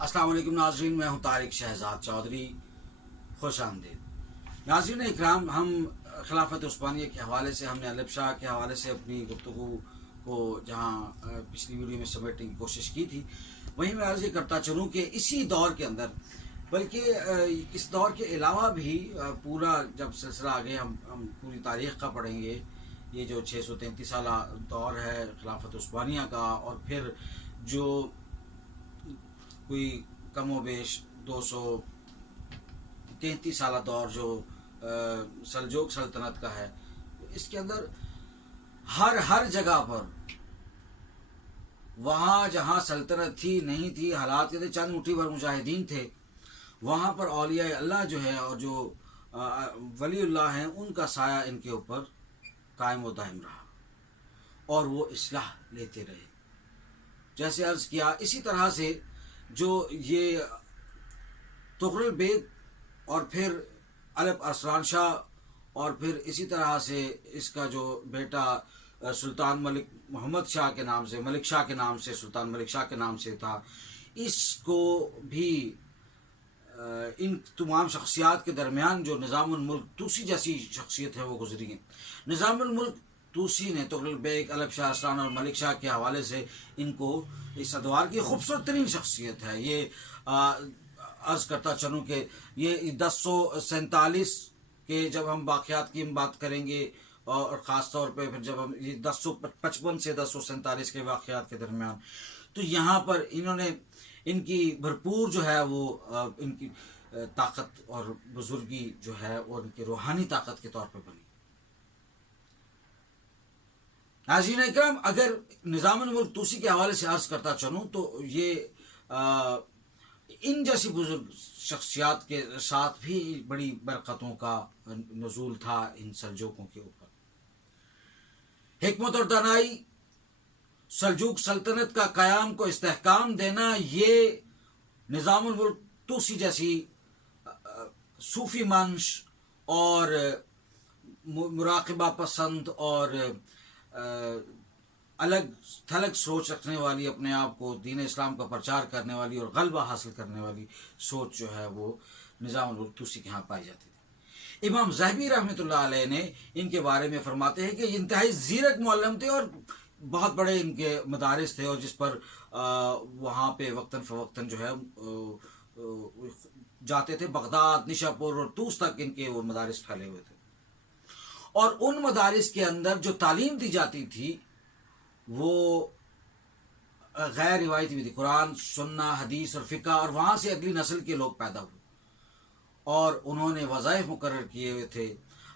अस्सलाम वालेकुम नाज़रीन, मैं हूं तारिक शहजाद चौधरी। खुश आमदीद नाज़रीन इकराम। हम खिलाफत उस्मानिया के हवाले से हमने अलब शाह के हवाले से अपनी गुफ्तगू को जहां पिछली वीडियो में समेटने की कोशिश की थी, वहीं मैं अर्ज़ करता चलूँ कि इसी दौर के अंदर, बल्कि इस दौर के अलावा भी पूरा जब सिलसिला आगे हम पूरी तारीख़ का पढ़ेंगे, ये जो 633 साल दौर है खिलाफत उस्मानिया का, और फिर जो कोई कम व बेश 233 साल दौर जो सल्जूक सल्तनत का है, इसके अंदर हर जगह पर वहाँ जहाँ सल्तनत थी नहीं थी, हालात के थे, चंद मुट्ठी भर मुजाहिदीन थे, वहाँ पर औलिया अल्लाह जो है और जो वलीउल्लाह हैं, उनका साया इनके ऊपर कायम व दायम रहा और वो इस्लाह लेते रहे। जैसे अर्ज़ किया, इसी तरह से जो ये तुगरुल बेग और फिर अलब अरसलान शाह और फिर इसी तरह से इसका जो बेटा सुल्तान मलिक मोहम्मद शाह के नाम से, मलिक शाह के नाम से, सुल्तान मलिक शाह के नाम से था, इसको भी इन तमाम शख्सियात के दरमियान जो निज़ामुल मुल्क तूसी जैसी शख्सियत है वो गुजरी है। निज़ामुल मुल्क तूसी ने तुगरुल बेग, अलब शाह, अरसलान और मलिक शाह के हवाले से इनको इस अदवार की खूबसूरत तरीन शख्सियत है। ये अर्ज़ करता चलूँ कि ये 1047 के जब हम वाक़यात की बात करेंगे, और ख़ास तौर पे फिर जब हम ये 1055 से 1047 के वाक़यात के दरमियान, तो यहाँ पर इन्होंने इनकी भरपूर जो है वो इनकी ताकत और बुजुर्गी जो है और इनकी रूहानी ताकत के तौर पर बनी। नाज़रीन इकराम, अगर निज़ामुल मुल्क तूसी के हवाले से अर्ज़ करता चलूँ तो ये इन जैसी बुजुर्ग शख्सियात के साथ भी बड़ी बरकतों का नज़ूल था इन सल्जूकों के ऊपर। हिकमत और दानाई, सल्जूक सल्तनत का क़याम को इस्तेहकाम देना, ये निज़ामुल मुल्क तूसी जैसी सूफ़ी मंश और मुराक़बा पसंद और अलग थलग सोच रखने वाली, अपने आप को दीन इस्लाम का प्रचार करने वाली और गलबा हासिल करने वाली सोच जो है वो निज़ामुल मुल्क तूसी के यहाँ पाई जाती थी। इमाम ज़हबी रहमतुल्लाह अलैह ने इनके बारे में फरमाते हैं कि इंतहाई ज़ीरक मुअल्लिम थे और बहुत बड़े इनके मदारिस थे, और जिस पर वहाँ पे वक्तन फ़वक्तन जो है जाते थे। बगदाद, निशापुर और तूस तक इनके वो मदारिस फैले हुए थे, और उन मदारिस के अंदर जो तालीम दी जाती थी वो गैर रिवायती भी थी, कुरान, सुन्ना, हदीस और फ़िक़्ह, और वहाँ से अगली नस्ल के लोग पैदा हुए और उन्होंने वज़ाइफ मुकर्रर किए हुए थे।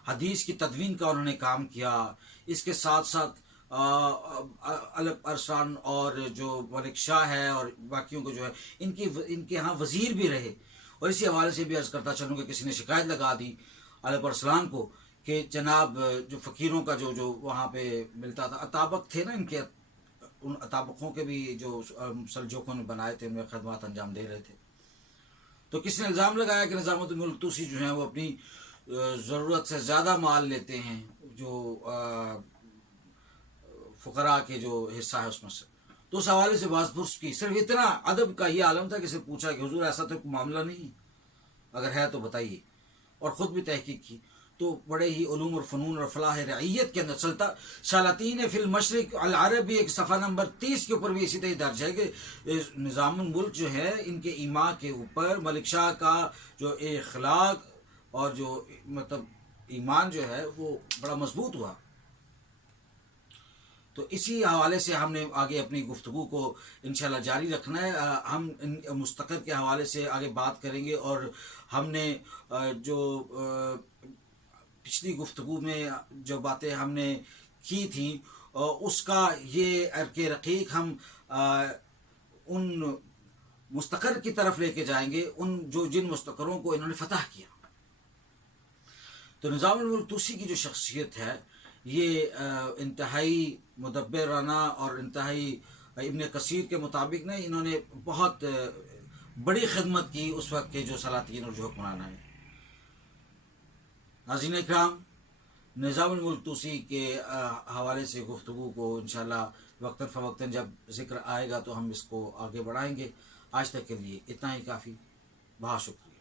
हदीस की तदवीन का उन्होंने काम किया। इसके साथ साथ अलब अरसान और जो मलिक शाह है और बाकियों को जो है इनके यहाँ वज़ीर भी रहे। और इसी हवाले से भी अर्ज़ करता चलूँ कि किसी ने शिकायत लगा दी अलब अरसलान को कि जनाब जो फ़कीरों का जो वहाँ पे मिलता था, अताबक थे ना इनके, उन अताबकों के भी जो सल्जूकों ने बनाए थे, उनमें खदमात अंजाम दे रहे थे। तो किसी ने इल्ज़ाम लगाया कि निज़ामुल मुल्क तूसी जो है वो अपनी ज़रूरत से ज़्यादा माल लेते हैं, जो फ़ुक़रा के जो हिस्सा है उसमें से। तो उस हवाले से बात पुरस की। सिर्फ इतना अदब का ये आलम था कि सिर्फ पूछा कि हुजूर ऐसा तो मामला नहीं, अगर है तो बताइए, और ख़ुद भी तहकीक की। तो बड़े ही उलूम और फ़नून और फ़लाह रईयत के अंदर चलता सलातीन फ़िल मशरिक़ अल अरबी एक सफ़ा नंबर 30 के ऊपर भी इसी तरह दर्ज है कि निज़ामुल मुल्क जो है इनके ईमा के ऊपर मलिक शाह का जो इखलाक और जो मतलब ईमान जो है वो बड़ा मजबूत हुआ। तो इसी हवाले से हमने आगे अपनी गुफ्तगू को इंशाल्लाह जारी रखना है। हम इन मुस्तक़र के हवाले से आगे बात करेंगे, और हमने जो पिछली गुफ्तगू में जो बातें हमने की थी उसका ये अर्के रक़ीक़ हम उन मुस्तक़र की तरफ लेके जाएंगे, उन जिन मुस्तक़रों को इन्होंने फ़तह किया। तो निज़ामुल मुल्क तूसी की जो शख्सियत है ये इंतहाई मुदब्बिराना और इंतहाई इब्न कसीर के मुताबिक ने इन्होंने बहुत बड़ी खिदमत की उस वक्त के जो सलातीन और जो हुक्मरान हैं। नाज़रीन इकराम, निज़ामुल मुल्क तूसी के हवाले से गुफ्तगू को इंशाअल्लाह वक्तन फ़वक्तन जब ज़िक्र आएगा तो हम इसको आगे बढ़ाएंगे। آج تک کے لیے اتنا ہی کافی. بہت شکریہ.